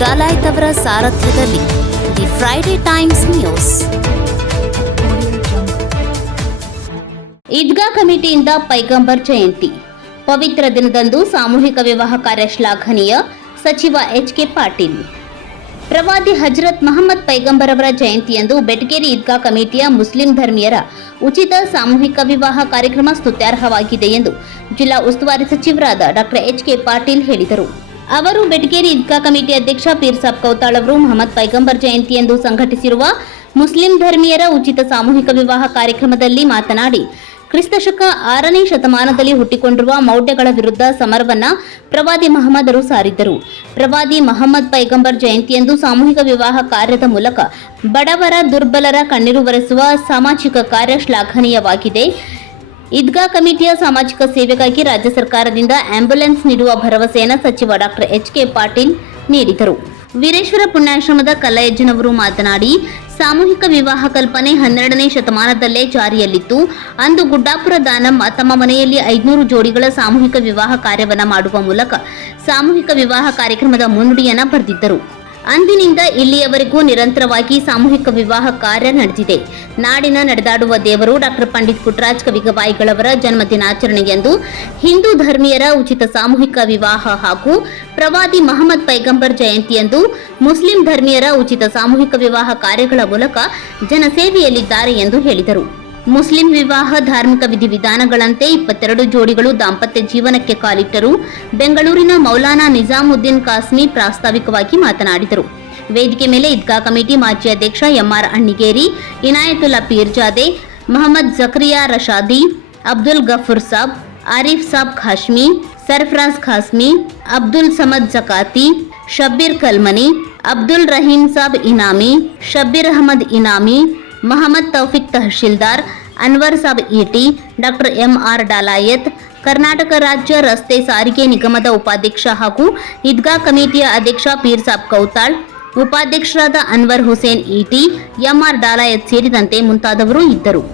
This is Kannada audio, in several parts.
ಡಾಲಾಯತ್ ಅವರ ಸಾರಥ್ಯದಲ್ಲಿ the Friday Times news. Eidgah ಕಮಿಟಿಯಿಂದ ಪೈಗಂಬರ್ ಜಯಂತಿ ಪವಿತ್ರ ದಿನದಂದು ಸಾಮೂಹಿಕ ವಿವಾಹ ಕಾರ್ಯ ಶ್ಲಾಘನೀಯ. ಸಚಿವ ಎಚ್.ಕೆ. ಪಾಟೀಲ್. ಪ್ರವಾದಿ ಹಜರತ್ ಮಹಮ್ಮದ್ ಪೈಗಂಬರ್ ಅವರ ಜಯಂತಿಯಂದು ಬೆಟಗೇರಿ ಈದ್ಗಾ ಕಮಿಟಿಯ ಮುಸ್ಲಿಂ ಧರ್ಮೀಯರ ಉಚಿತ ಸಾಮೂಹಿಕ ವಿವಾಹ ಕಾರ್ಯಕ್ರಮ ಸ್ತುತ್ಯಾರ್ಹವಾಗಿದೆ ಎಂದು ಜಿಲ್ಲಾ ಉಸ್ತುವಾರಿ ಸಚಿವರಾದ ಡಾಕ್ಟರ್ ಎಚ್.ಕೆ. ಪಾಟೀಲ್ ಹೇಳಿದರು. ಅವರು ಬೆಟಗೇರಿ ಈದ್ಗಾ ಕಮಿಟಿ ಅಧ್ಯಕ್ಷ ಪೀರ್ ಸಾಬ್ ಕೌತಾಳ್ ಅವರು ಮಹಮ್ಮದ್ ಪೈಗಂಬರ್ ಜಯಂತಿಯಂದು ಸಂಘಟಿಸಿರುವ ಮುಸ್ಲಿಂ ಧರ್ಮೀಯರ ಉಚಿತ ಸಾಮೂಹಿಕ ವಿವಾಹ ಕಾರ್ಯಕ್ರಮದಲ್ಲಿ ಮಾತನಾಡಿ, ಕ್ರಿಸ್ತಶಕ 6ನೇ ಶತಮಾನದಲ್ಲಿ ಹುಟ್ಟಿಕೊಂಡಿರುವ ಮೌಢ್ಯಗಳ ವಿರುದ್ಧ ಸಮರವನ್ನ ಪ್ರವಾದಿ ಮಹಮ್ಮದರು ಸಾರಿದ್ದರು. ಪ್ರವಾದಿ ಮಹಮ್ಮದ್ ಪೈಗಂಬರ್ ಜಯಂತಿಯಂದು ಸಾಮೂಹಿಕ ವಿವಾಹ ಕಾರ್ಯದ ಮೂಲಕ ಬಡವರ ದುರ್ಬಲರ ಕಣ್ಣೀರು ಒರೆಸುವ ಸಾಮಾಜಿಕ ಕಾರ್ಯ ಶ್ಲಾಘನೀಯವಾಗಿದೆ. ಈದ್ಗಾ ಕಮಿಟಿಯ ಸಾಮಾಜಿಕ ಸೇವೆಗಾಗಿ ರಾಜ್ಯ ಸರ್ಕಾರದಿಂದ ಆಂಬ್ಯುಲೆನ್ಸ್ ನೀಡುವ ಭರವಸೆಯನ್ನು ಸಚಿವ ಡಾಕ್ಟರ್ ಎಚ್.ಕೆ. ಪಾಟೀಲ್ ನೀಡಿದರು. ವೀರೇಶ್ವರ ಪುಣ್ಯಾಶ್ರಮದ ಕಲ್ಲಯ್ಯಜ್ಜನವರು ಮಾತನಾಡಿ, ಸಾಮೂಹಿಕ ವಿವಾಹ ಕಲ್ಪನೆ 12ನೇ ಶತಮಾನದಲ್ಲೇ ಜಾರಿಯಲ್ಲಿತ್ತು. ಅಂದು ಗುಡ್ಡಾಪುರ ದಾನಮ್ಮ ತಮ್ಮ ಮನೆಯಲ್ಲಿ 500 ಜೋಡಿಗಳ ಸಾಮೂಹಿಕ ವಿವಾಹ ಕಾರ್ಯವನ್ನ ಮಾಡುವ ಮೂಲಕ ಸಾಮೂಹಿಕ ವಿವಾಹ ಕಾರ್ಯಕ್ರಮದ ಮುನ್ನುಡಿಯನ್ನ ಬರೆದಿದ್ದರು. ಅಂದಿನಿಂದ ಇಲ್ಲಿಯವರೆಗೂ ನಿರಂತರವಾಗಿ ಸಾಮೂಹಿಕ ವಿವಾಹ ಕಾರ್ಯ ನಡೆದಿದೆ. ನಾಡಿನ ನಡೆದಾಡುವ ದೇವರು ಡಾಕ್ಟರ್ ಪಂಡಿತ್ ಪುಟ್ಟರಾಜ ಗವಿಗವಾಯಿಗಳವರ ಜನ್ಮ ದಿನಾಚರಣೆಯಂದು ಹಿಂದೂ ಧರ್ಮೀಯರ ಉಚಿತ ಸಾಮೂಹಿಕ ವಿವಾಹ ಹಾಗೂ ಪ್ರವಾದಿ ಮಹಮ್ಮದ್ ಪೈಗಂಬರ್ ಜಯಂತಿಯಂದು ಮುಸ್ಲಿಂ ಧರ್ಮೀಯರ ಉಚಿತ ಸಾಮೂಹಿಕ ವಿವಾಹ ಕಾರ್ಯಗಳ ಮೂಲಕ ಜನಸೇವೆಯಲ್ಲಿದ್ದಾರೆ ಎಂದು ಹೇಳಿದರು. ಮುಸ್ಲಿಂ ವಿವಾಹ ಧಾರ್ಮಿಕ ವಿಧಿವಿಧಾನಗಳಂತೆ 22 ಜೋಡಿಗಳು ದಾಂಪತ್ಯ ಜೀವನಕ್ಕೆ ಕಾಲಿಟ್ಟರು. ಬೆಂಗಳೂರಿನ ಮೌಲಾನಾ ನಿಜಾಮುದ್ದೀನ್ ಕಾಸ್ಮಿ ಪ್ರಾಸ್ತಾವಿಕವಾಗಿ ಮಾತನಾಡಿದರು. ವೇದಿಕೆ ಮೇಲೆ ಈದ್ಗಾ ಕಮಿಟಿ ಮಾಜಿ ಅಧ್ಯಕ್ಷ M R. Annigeri, Inayatulla Peerzade, Mohammad Zakariya Rashadi, Abdul Gafoor Sab, Arif Sab Khashmi, Sarfaraz Khasmi, Abdul Samad Jakati, Shabbir Kalmani, Abdul Rahim Sab Inami, Shabbir Ahmad Inami, Mohammad Taufiq Tahsildar, Anwar Sab Iti, doctor M R. Dalayat, Karnataka ರಾಜ್ಯ ರಸ್ತೆ ಸಾರಿಗೆ ನಿಗಮದ ಉಪಾಧ್ಯಕ್ಷ ಹಾಗೂ ಈದ್ಗಾ ಕಮಿಟಿಯ ಅಧ್ಯಕ್ಷ ಪೀರ್ ಸಾಬ್ ಕೌತಾಳ್, ಉಪಾಧ್ಯಕ್ಷರಾದ ಅನ್ವರ್ ಹುಸೇನ್ ಇಟಿ, ಎಂ.ಆರ್. ಡಾಲಾಯತ್ ಸೇರಿದಂತೆ ಮುಂತಾದವರು ಇದ್ದರು.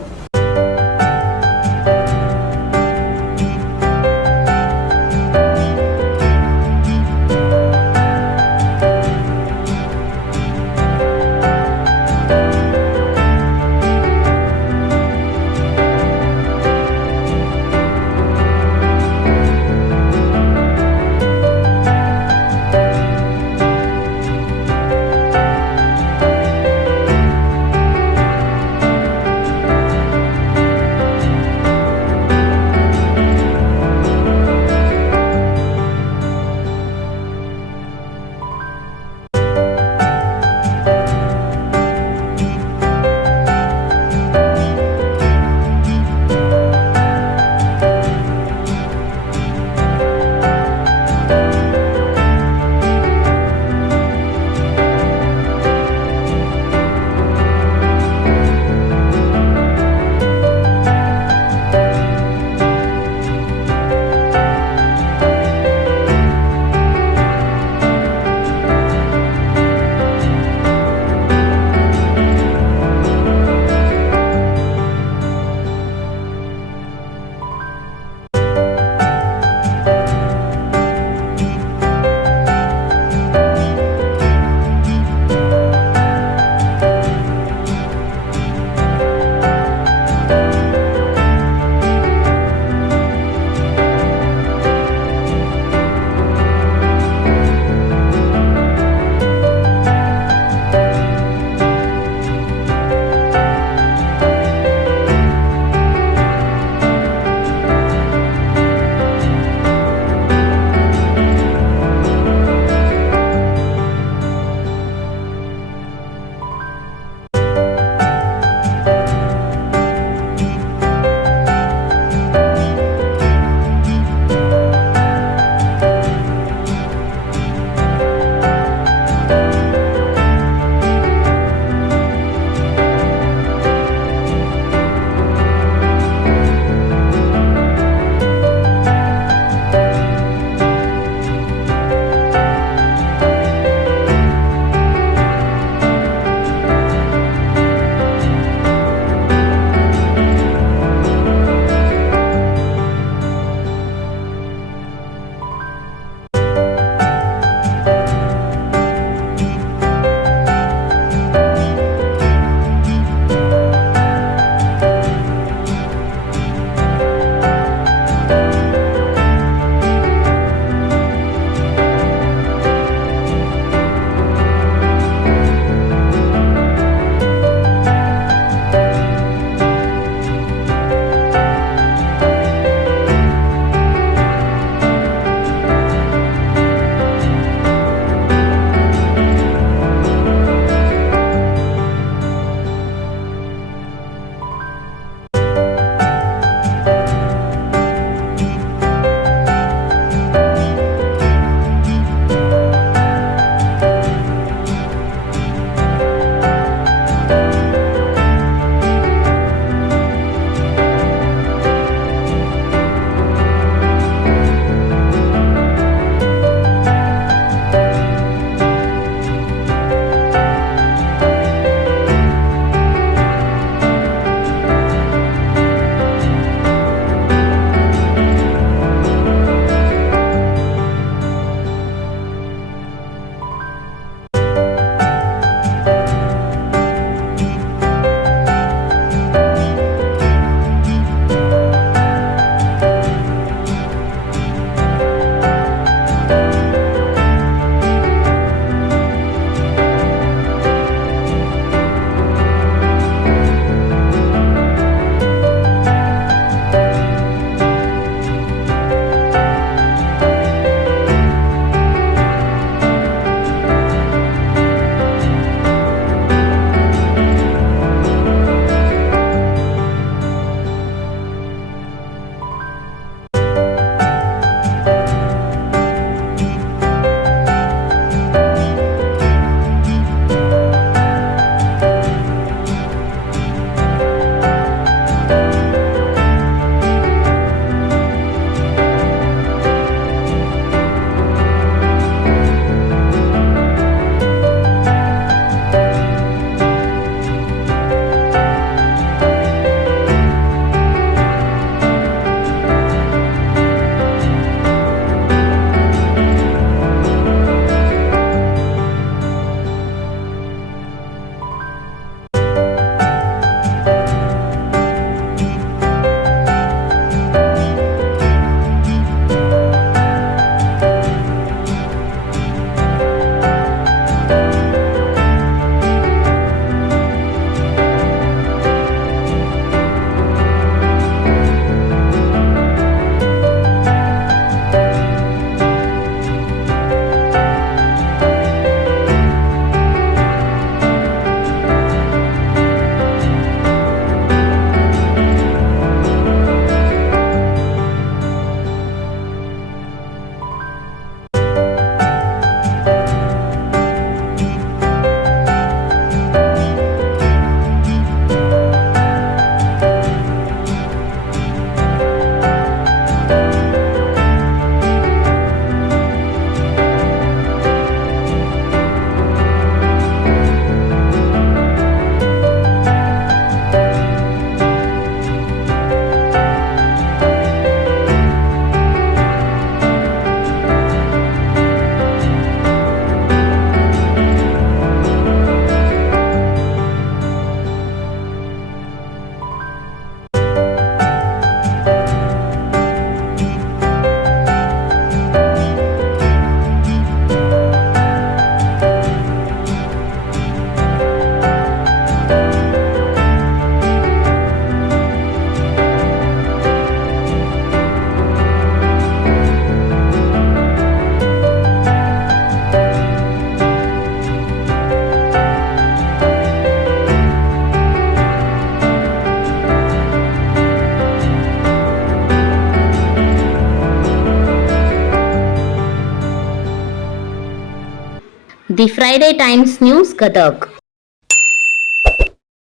The Friday Times news Gadag.